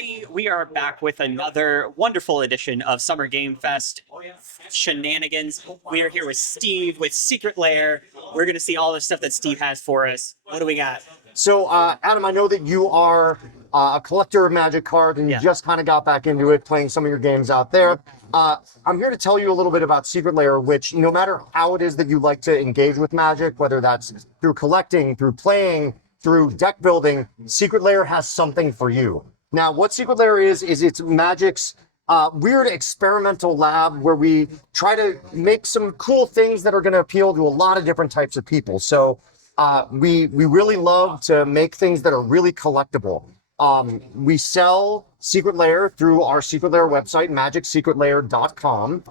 everybody. We are back with another wonderful edition of Summer Game Fest shenanigans. We are here with Steve with Secret Lair. We're going to see all the stuff that Steve has for us. What do we got? So, Adam, I know that you are a collector of Magic cards, and you just kind of got back into it, playing some of your games out there. I'm here to tell you a little bit about Secret Lair, which, no matter how it is that you like to engage with Magic, whether that's through collecting, through playing, through deck building, Secret Lair has something for you. Now, what Secret Lair is it's Magic's weird experimental lab where we try to make some cool things that are going to appeal to a lot of different types of people. So we really love to make things that are really collectible. We sell Secret Lair through our Secret Lair website, magicsecretlair.com.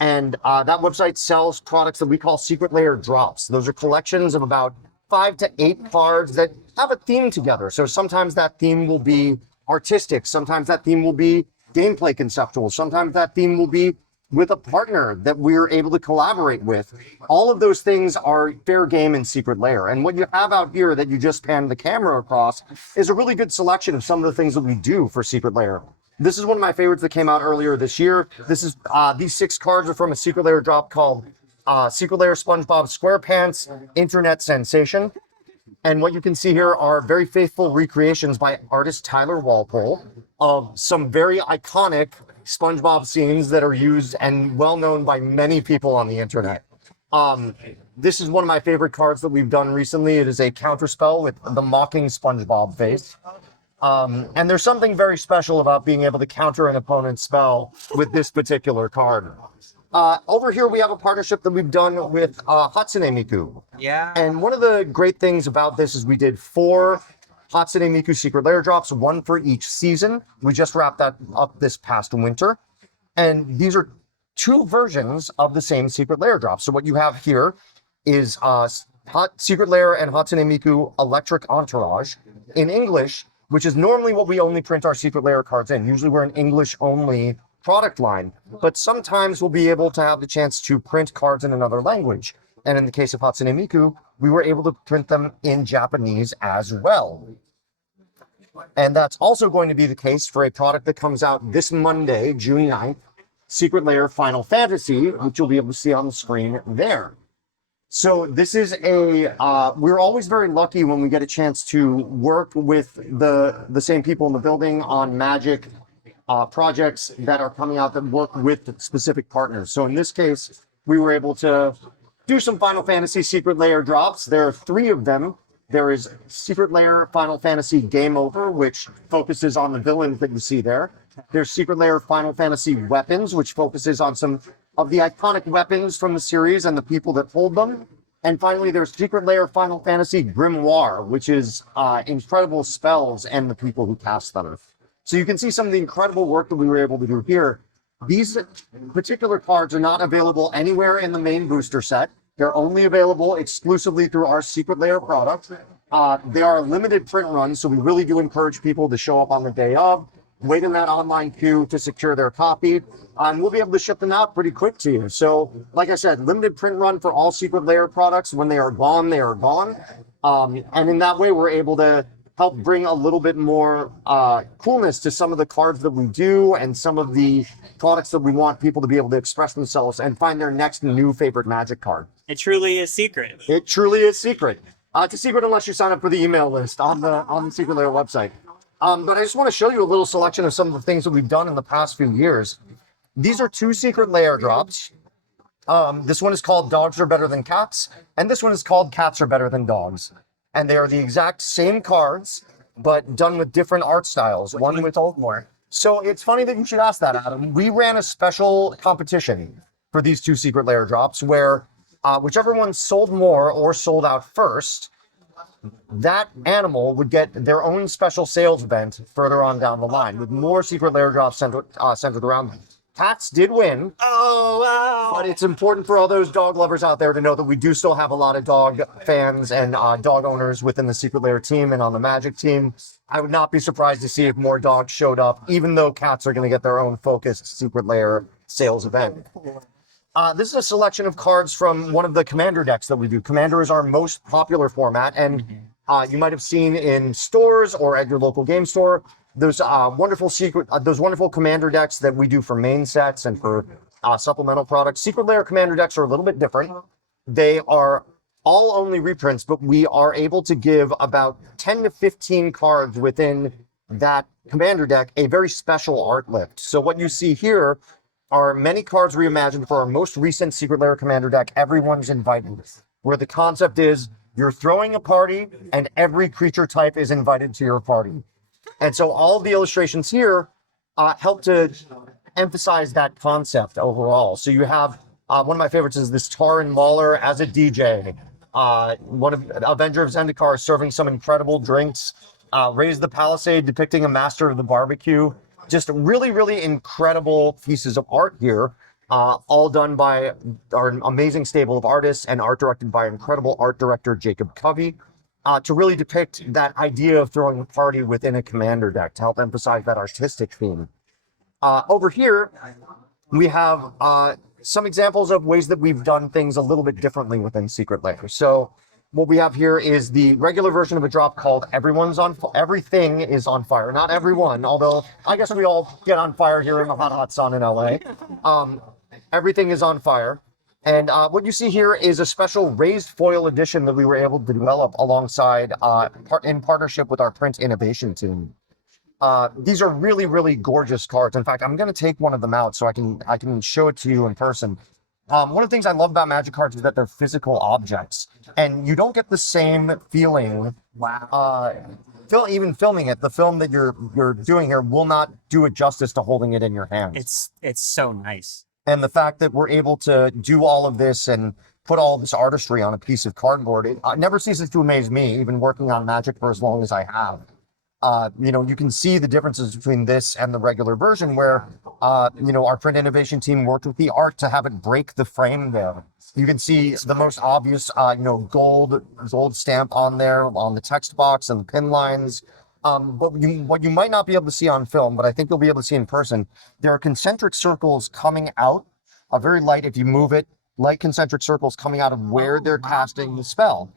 And that website sells products that we call Secret Lair drops. Those are collections of about 5 to 8 cards that have a theme together. So sometimes that theme will be artistic. Sometimes that theme will be gameplay conceptual. Sometimes that theme will be with a partner that we're able to collaborate with. All of those things are fair game in Secret Lair. And what you have out here that you just panned the camera across is a really good selection of some of the things that we do for Secret Lair. This is one of my favorites that came out earlier this year. This is these 6 cards are from a Secret Lair drop called Secret Lair SpongeBob SquarePants Internet Sensation. And what you can see here are very faithful recreations by artist Tyler Walpole of some very iconic SpongeBob scenes that are used and well known by many people on the internet. This is one of my favorite cards that we've done recently. It is a counterspell with the mocking SpongeBob face. And there's something very special about being able to counter an opponent's spell with this particular card. Over here, we have a partnership that we've done with Hatsune Miku. Yeah. And one of the great things about this is we did 4 Hatsune Miku Secret Lair drops, 1 for each season. We just wrapped that up this past winter. And these are 2 versions of the same Secret Lair drop. So what you have here is Secret Lair and Hatsune Miku Electric Entourage in English, which is normally what we only print our Secret Lair cards in. Usually we're an English-only product line, but sometimes we'll be able to have the chance to print cards in another language. And in the case of Hatsune Miku, we were able to print them in Japanese as well. And that's also going to be the case for a product that comes out this Monday, June 9th, Secret Lair Final Fantasy, which you'll be able to see on the screen there. So this is we're always very lucky when we get a chance to work with the same people in the building on Magic projects that are coming out that work with specific partners. So in this case, we were able to do some Final Fantasy Secret Lair drops. There are 3 of them. There is Secret Lair Final Fantasy Game Over, which focuses on the villains that you see there. There's Secret Lair Final Fantasy Weapons, which focuses on some of the iconic weapons from the series and the people that hold them. And finally, there's Secret Lair Final Fantasy Grimoire, which is incredible spells and the people who cast them. So you can see some of the incredible work that we were able to do here. These particular cards are not available anywhere in the main booster set. They're only available exclusively through our Secret Lair product. They are a limited print run, so we really do encourage people to show up on the day of, wait in that online queue to secure their copy, and we'll be able to ship them out pretty quick to you. So, like I said, limited print run for all Secret Lair products. When they are gone, they are gone. And in that way, we're able to help bring a little bit more coolness to some of the cards that we do and some of the products that we want people to be able to express themselves and find their next new favorite Magic card. It truly is secret. It truly is secret. It's a secret unless you sign up for the email list on the Secret Lair website. But I just want to show you a little selection of some of the things that we've done in the past few years. These are 2 Secret Lair drops. This one is called Dogs Are Better Than Cats, and this one is called Cats Are Better Than Dogs. And they are the exact same cards, but done with different art styles. One with told more. So it's funny that you should ask that, Adam. We ran a special competition for these 2 Secret Lair drops where whichever one sold more or sold out first, that animal would get their own special sales event further on down the line with more Secret Lair drops centered around them. Cats did win. Oh, wow. But it's important for all those dog lovers out there to know that we do still have a lot of dog fans and dog owners within the Secret Lair team and on the Magic team. I would not be surprised to see if more dogs showed up, even though cats are going to get their own focused Secret Lair sales event. This is a selection of cards from one of the Commander decks that we do. Commander is our most popular format, and you might have seen in stores or at your local game store, those wonderful commander decks that we do for main sets and for supplemental products. Secret Lair commander decks are a little bit different. They are all only reprints, but we are able to give about 10 to 15 cards within that commander deck a very special art lift. So what you see here are many cards reimagined for our most recent Secret Lair commander deck, Everyone's Invited, where the concept is you're throwing a party and every creature type is invited to your party. And so all of the illustrations here help to emphasize that concept overall. So you have one of my favorites is this Taran Mauler as a DJ. One of Avenger of Zendikar serving some incredible drinks. Raise the Palisade depicting a master of the barbecue. Just really, really incredible pieces of art here, all done by our amazing stable of artists and art directed by incredible art director Jacob Covey, to really depict that idea of throwing a party within a commander deck to help emphasize that artistic theme. Over here, we have some examples of ways that we've done things a little bit differently within Secret Lair. So what we have here is the regular version of a drop called Everything is on Fire. Not everyone, although I guess we all get on fire here in the hot, hot sun in LA. Everything is on fire. And what you see here is a special raised foil edition that we were able to develop alongside, in partnership with our print innovation team. These are really, really gorgeous cards. In fact, I'm going to take one of them out so I can show it to you in person. One of the things I love about Magic cards is that they're physical objects, and you don't get the same feeling. Wow. Even filming it, the film that you're doing here will not do it justice to holding it in your hands. It's so nice. And the fact that we're able to do all of this and put all this artistry on a piece of cardboard, it never ceases to amaze me, even working on Magic for as long as I have. You can see the differences between this and the regular version where, our print innovation team worked with the art to have it break the frame there. You can see the most obvious, gold stamp on there on the text box and the pin lines. But what you might not be able to see on film, but I think you'll be able to see in person, there are concentric circles coming out, very light, if you move it, light concentric circles coming out of where they're casting the spell.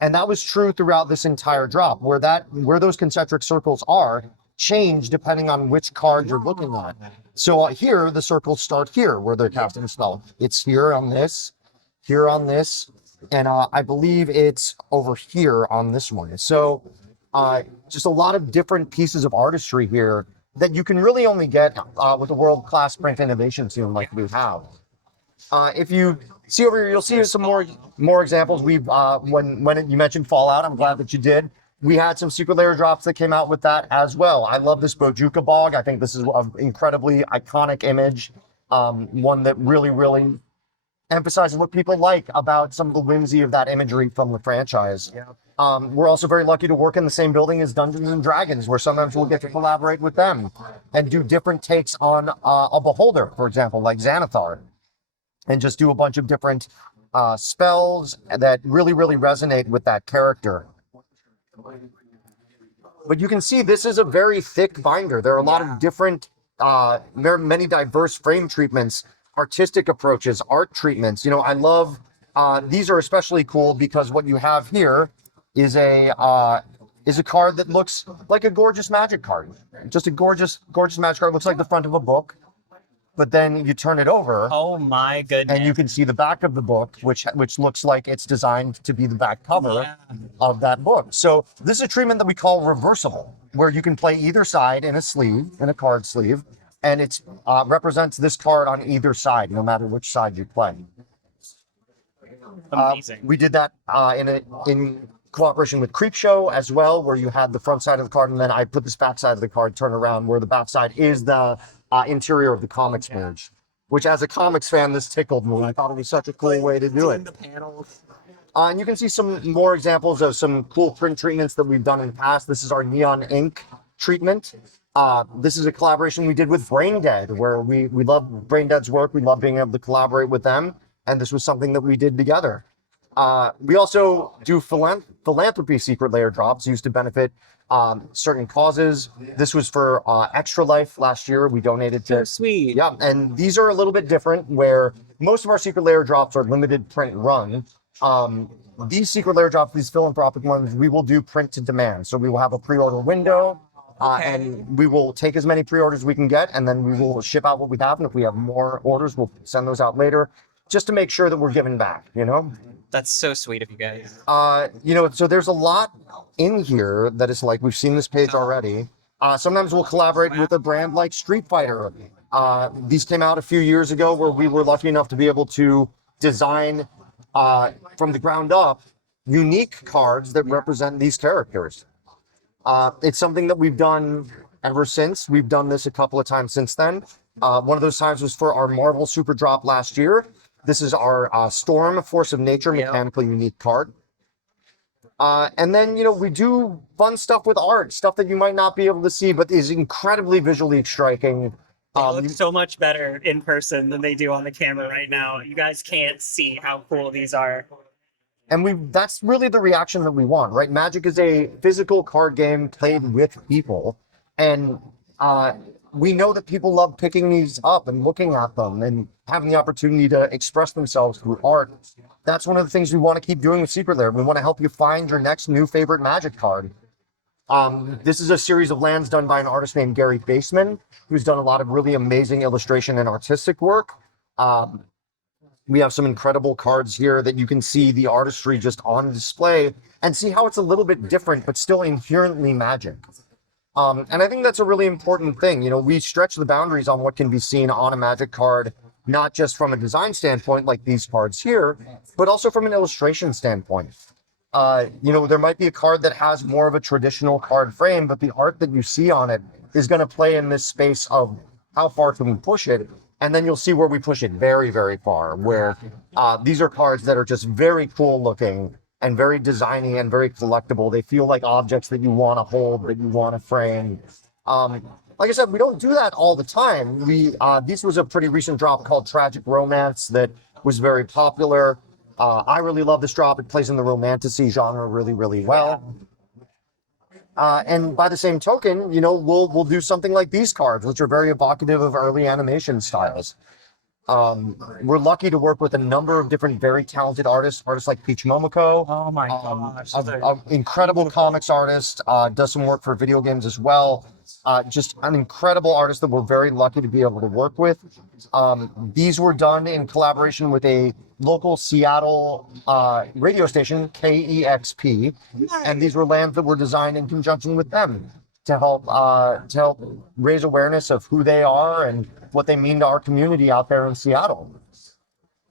And that was true throughout this entire drop, where those concentric circles are change depending on which card you're looking at. So here, the circles start here where they're casting the spell. It's here on this, and I believe it's over here on this one. So just a lot of different pieces of artistry here that you can really only get with a world-class print innovation team like we have. If you see over here, you'll see some more examples. We've when you mentioned Fallout, I'm glad that you did. We had some Secret Lair drops that came out with that as well. I love this Bojuka Bog. I think this is an incredibly iconic image, one that really, really emphasizes what people like about some of the whimsy of that imagery from the franchise. Yeah. We're also very lucky to work in the same building as Dungeons and Dragons, where sometimes we'll get to collaborate with them and do different takes on a beholder, for example, like Xanathar, and just do a bunch of different spells that really, really resonate with that character. But you can see this is a very thick binder. There are a lot of different, there are many diverse frame treatments, artistic approaches, art treatments. I love, these are especially cool because what you have here is a card that looks like a gorgeous Magic card. Just a gorgeous, gorgeous Magic card. It looks like the front of a book. But then you turn it over. Oh my goodness. And you can see the back of the book, which looks like it's designed to be the back cover of that book. So this is a treatment that we call reversible, where you can play either side in a sleeve, in a card sleeve, and it represents this card on either side, no matter which side you play. Amazing. We did that in cooperation with Creepshow as well, where you had the front side of the card, and then I put this back side of the card turn around, where the back side is the interior of the comics page, which as a comics fan, this tickled me. I thought it was such a cool way to do it. The panels. And you can see some more examples of some cool print treatments that we've done in the past. This is our neon ink treatment. This is a collaboration we did with Braindead, where we love Braindead's work. We love being able to collaborate with them. And this was something that we did together. We also do philanthropy Secret Lair drops used to benefit certain causes. This was for Extra Life last year. We donated to. So sweet. Yeah, and these are a little bit different, where most of our Secret Lair drops are limited print run. These Secret Lair drops, these philanthropic ones, we will do print to demand. So we will have a pre-order window. And we will take as many pre-orders as we can get, and then we will ship out what we have. And if we have more orders, we'll send those out later, just to make sure that we're giving back, you know? That's so sweet of you guys. You know, so there's a lot in here that is like, we've seen this page already. Sometimes we'll collaborate with a brand like Street Fighter. These came out a few years ago where we were lucky enough to be able to design from the ground up unique cards that represent these characters. It's something that we've done ever since. We've done this a couple of times since then. One of those times was for our Marvel Super Drop last year. This is our Storm Force of Nature mechanically unique card. And then, you know, we do fun stuff with art, stuff that you might not be able to see, but is incredibly visually striking. They look so much better in person than they do on the camera right now. You guys can't see how cool these are. And that's really the reaction that we want, right? Magic is a physical card game played with people. And we know that people love picking these up and looking at them and having the opportunity to express themselves through art. That's one of the things we want to keep doing with Secret Lair. We want to help you find your next new favorite Magic card. This is a series of lands done by an artist named Gary Baseman, who's done a lot of really amazing illustration and artistic work. We have some incredible cards here that you can see the artistry just on display and see how it's a little bit different, but still inherently Magic. And I think that's a really important thing. You know, we stretch the boundaries on what can be seen on a Magic card, not just from a design standpoint like these cards here, but also from an illustration standpoint. You know, there might be a card that has more of a traditional card frame, but the art that you see on it is going to play in this space of how far can we push it. And then you'll see where we push it very, very far, where these are cards that are just very cool looking and very designy and very collectible. They feel like objects that you want to hold, that you want to frame. Like I said, we don't do that all the time. This was a pretty recent drop called Tragic Romance that was very popular. I really love this drop. It plays in the romantasy genre really, really well. And by the same token, you know, we'll do something like these cards, which are very evocative of early animation styles. We're lucky to work with a number of different very talented artists like Peach Momoko. Oh my gosh. An incredible comics artist, does some work for video games as well. Just an incredible artist that we're very lucky to be able to work with. These were done in collaboration with a local Seattle radio station, KEXP, and these were lands that were designed in conjunction with them to help raise awareness of who they are and what they mean to our community out there in Seattle.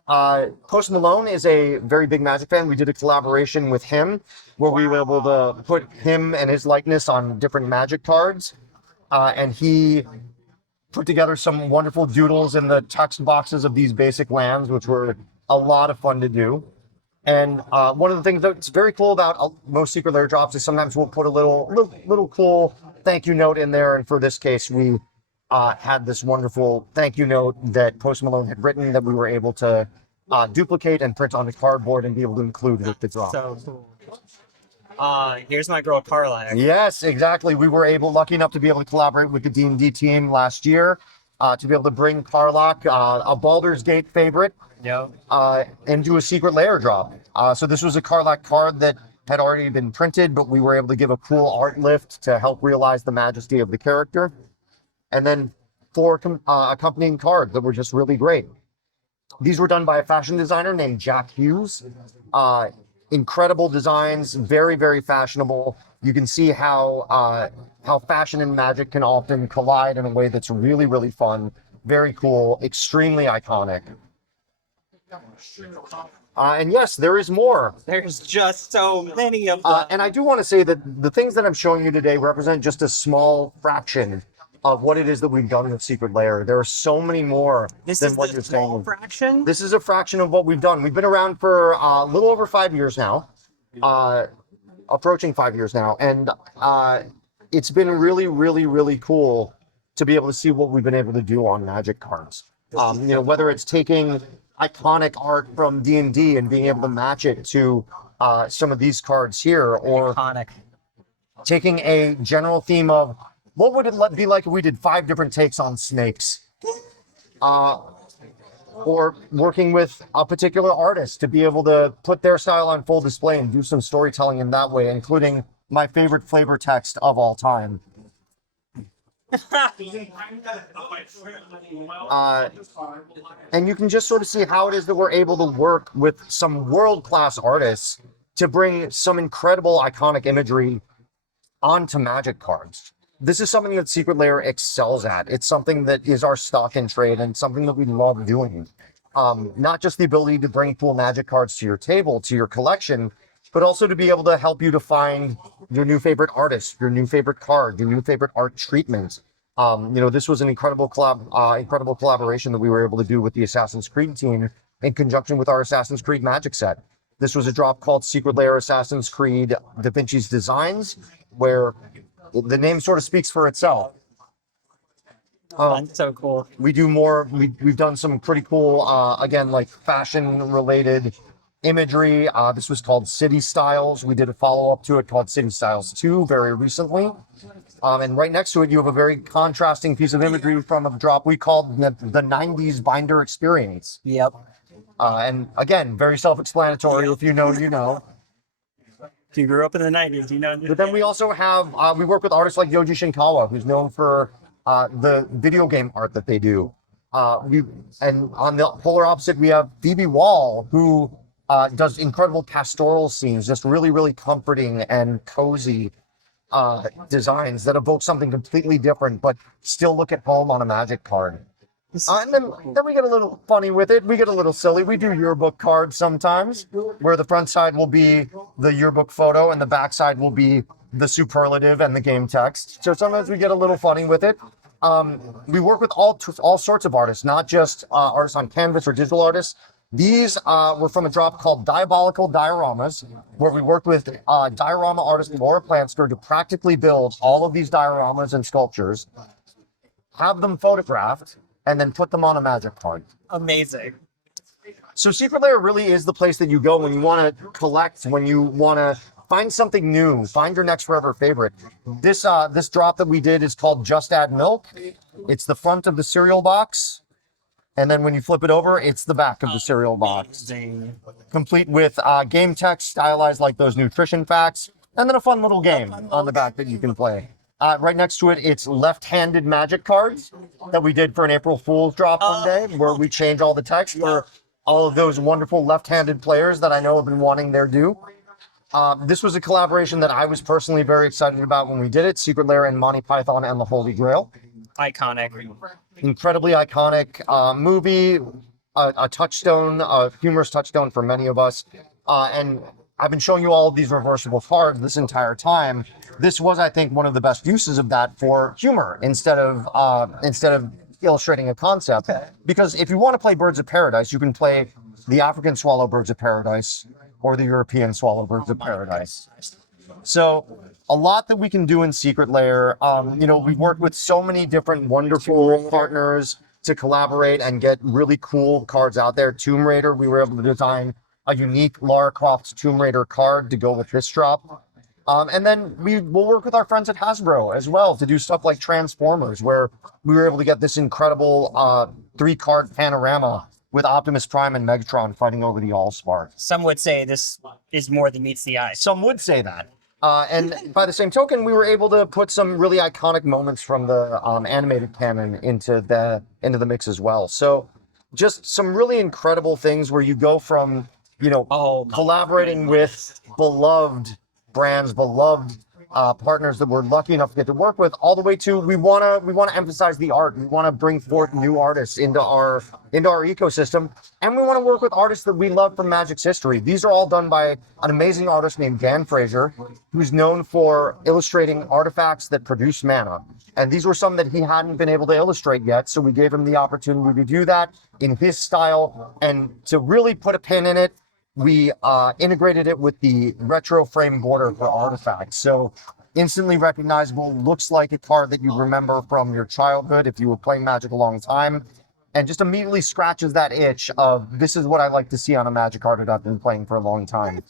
Post Malone is a very big Magic fan. We did a collaboration with him where we were able to put him and his likeness on different Magic cards, and he put together some wonderful doodles in the text boxes of these basic lands, which were a lot of fun to do. And one of the things that's very cool about most Secret Lair drops is sometimes we'll put a little cool thank you note in there. And for this case, we had this wonderful thank you note that Post Malone had written that we were able to duplicate and print on the cardboard and be able to include with the drop. So cool. Here's my girl Carlac. Yes, exactly. We were lucky enough to be able to collaborate with the D&D team last year to be able to bring Carlac, a Baldur's Gate favorite, and do a Secret Lair drop. So this was a Carlac card that had already been printed, but we were able to give a cool art lift to help realize the majesty of the character. And then 4 accompanying cards that were just really great. These were done by a fashion designer named Jack Hughes. Incredible designs, very, very fashionable. You can see how fashion and Magic can often collide in a way that's really, really fun, very cool, extremely iconic. And yes, there is more. There's just so many of them. And I do want to say that the things that I'm showing you today represent just a small fraction of what it is that we've done with Secret Lair. There are so many more than what you're saying. Fraction? This is a fraction of what we've done. We've been around for a little over 5 years now, approaching 5 years now. And it's been really, really, really cool to be able to see what we've been able to do on Magic cards. You know, whether it's taking iconic art from D&D and being able to match it to some of these cards here, or taking a general theme of what would it be like if we did 5 different takes on snakes, or working with a particular artist to be able to put their style on full display and do some storytelling in that way, including my favorite flavor text of all time. And you can just sort of see how it is that we're able to work with some world-class artists to bring some incredible iconic imagery onto Magic cards. This is something that Secret Lair excels at. It's something that is our stock in trade and something that we love doing. Not just the ability to bring cool Magic cards to your table, to your collection, but also to be able to help you to find your new favorite artist, your new favorite card, your new favorite art treatment. This was an incredible collaboration that we were able to do with the Assassin's Creed team in conjunction with our Assassin's Creed Magic set. This was a drop called Secret Lair Assassin's Creed Da Vinci's Designs, where the name sort of speaks for itself. That's so cool. We do more. We've done some pretty cool, again, like fashion-related imagery. This was called City Styles. We did a follow-up to it called City Styles 2 very recently. And right next to it, you have a very contrasting piece of imagery from a drop we called the 90s Binder Experience. Yep. And again, very self-explanatory. If you know, you know. If you grew up in the 90s, you know. But then we also have, we work with artists like Yoji Shinkawa, who's known for the video game art that they do. And on the polar opposite, we have Phoebe Wall, who does incredible pastoral scenes, just really, really comforting and cozy designs that evoke something completely different, but still look at home on a Magic card. And then we get a little funny with it. We get a little silly. We do yearbook cards sometimes, where the front side will be the yearbook photo and the back side will be the superlative and the game text. So sometimes we get a little funny with it. We work with all sorts of artists, not just artists on canvas or digital artists. These were from a drop called Diabolical Dioramas, where we worked with diorama artist Laura Plansker to practically build all of these dioramas and sculptures, have them photographed, and then put them on a Magic card. Amazing. So Secret Lair really is the place that you go when you want to collect, when you want to find something new, find your next forever favorite. This drop that we did is called Just Add Milk. It's the front of the cereal box, and then when you flip it over, it's the back of the cereal box. Complete with game text stylized like those nutrition facts, and then a fun little game on the back that you can play. Right next to it, it's left-handed Magic cards that we did for an April Fool's drop one day, where we change all the text for all of those wonderful left-handed players that I know have been wanting their due. This was a collaboration that I was personally very excited about when we did it. Secret Lair and Monty Python and the Holy Grail. Iconic. Incredibly iconic movie, a touchstone, a humorous touchstone for many of us. And I've been showing you all of these reversible cards this entire time. This was, I think, one of the best uses of that for humor instead of illustrating a concept. Because if you want to play Birds of Paradise, you can play the African Swallow Birds of Paradise or the European Swallow Birds of Paradise. So a lot that we can do in Secret Lair. We've worked with so many different wonderful partners to collaborate and get really cool cards out there. Tomb Raider, we were able to design a unique Lara Croft Tomb Raider card to go with this drop. And then we'll work with our friends at Hasbro as well to do stuff like Transformers, where we were able to get this incredible 3-card panorama with Optimus Prime and Megatron fighting over the Allspark. Some would say this is more than meets the eye. Some would say that. And by the same token, we were able to put some really iconic moments from the animated canon into the mix as well. So just some really incredible things where you go from collaborating with beloved brands, beloved partners that we're lucky enough to get to work with, all the way to we want to emphasize the art. We want to bring forth new artists into our ecosystem, and we want to work with artists that we love from Magic's history. These are all done by an amazing artist named Dan Fraser, who's known for illustrating artifacts that produce mana. And these were some that he hadn't been able to illustrate yet, so we gave him the opportunity to do that in his style. And to really put a pin in it, we integrated it with the retro frame border for artifacts. So instantly recognizable, looks like a card that you remember from your childhood if you were playing Magic a long time, and just immediately scratches that itch of this is what I like to see on a Magic card that I've been playing for a long time.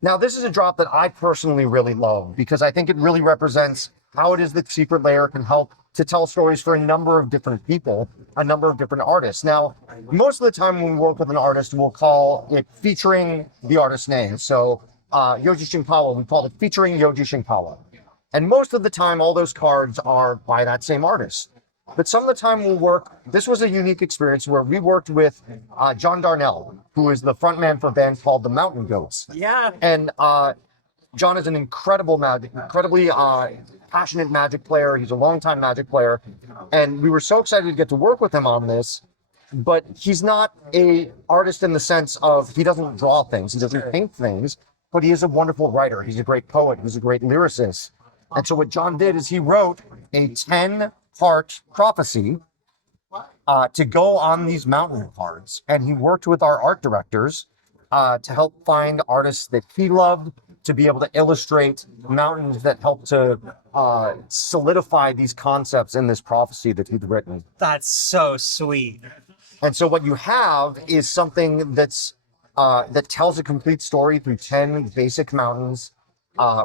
Now, this is a drop that I personally really love because I think it really represents how it is that Secret Lair can help to tell stories for a number of different people, a number of different artists. Now, most of the time when we work with an artist, we'll call it featuring the artist's name. So Yoji Shinkawa, we called it featuring Yoji Shinkawa. And most of the time, all those cards are by that same artist. But some of the time we'll work, this was a unique experience where we worked with John Darnell, who is the frontman for a band called the Mountain Goats. Yeah. And John is an incredibly passionate Magic player. He's a longtime Magic player. And we were so excited to get to work with him on this. But he's not a artist in the sense of he doesn't draw things, he doesn't paint things, but he is a wonderful writer. He's a great poet, he's a great lyricist. And so what John did is he wrote a 10-part prophecy to go on these mountain cards. And he worked with our art directors to help find artists that he loved, to be able to illustrate mountains that help to solidify these concepts in this prophecy that he'd written. That's so sweet. And so what you have is something that's that tells a complete story through 10 basic mountains,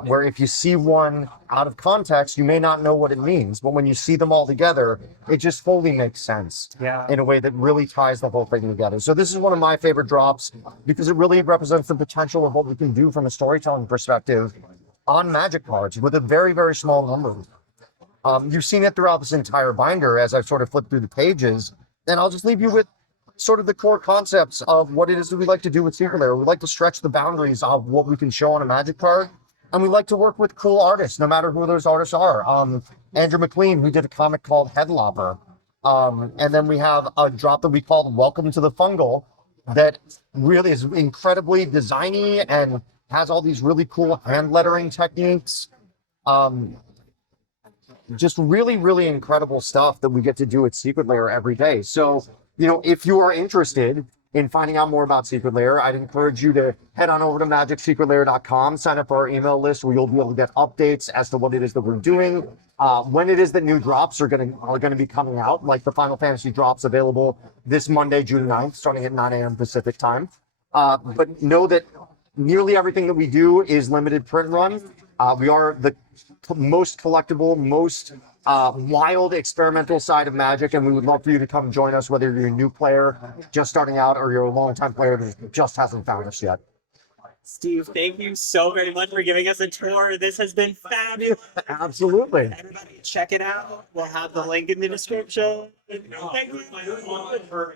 where if you see one out of context, you may not know what it means. But when you see them all together, it just fully makes sense in a way that really ties the whole thing together. So this is one of my favorite drops because it really represents the potential of what we can do from a storytelling perspective on Magic cards with a very, very small number. You've seen it throughout this entire binder as I've sort of flipped through the pages. And I'll just leave you with sort of the core concepts of what it is that we like to do with Secret Lair. We like to stretch the boundaries of what we can show on a Magic card. And we like to work with cool artists, no matter who those artists are. Andrew McLean, who did a comic called Headlopper. And then we have a drop that we called Welcome to the Fungal that really is incredibly designy and has all these really cool hand lettering techniques. Just really, really incredible stuff that we get to do at Secret Lair every day. So, you know, if you are interested in finding out more about Secret Lair, I'd encourage you to head on over to magicsecretlair.com, sign up for our email list where you'll be able to get updates as to what it is that we're doing, when it is that new drops are going to be coming out, like the Final Fantasy drops available this Monday, June 9th, starting at 9 a.m. Pacific time. But know that nearly everything that we do is limited print run. We are the most collectible, most wild experimental side of Magic, and we would love for you to come join us, whether you're a new player just starting out or you're a longtime player that just hasn't found us yet. Steve, thank you so very much for giving us a tour. This has been fabulous. Absolutely. Everybody check it out. We'll have the link in the description. Thank you.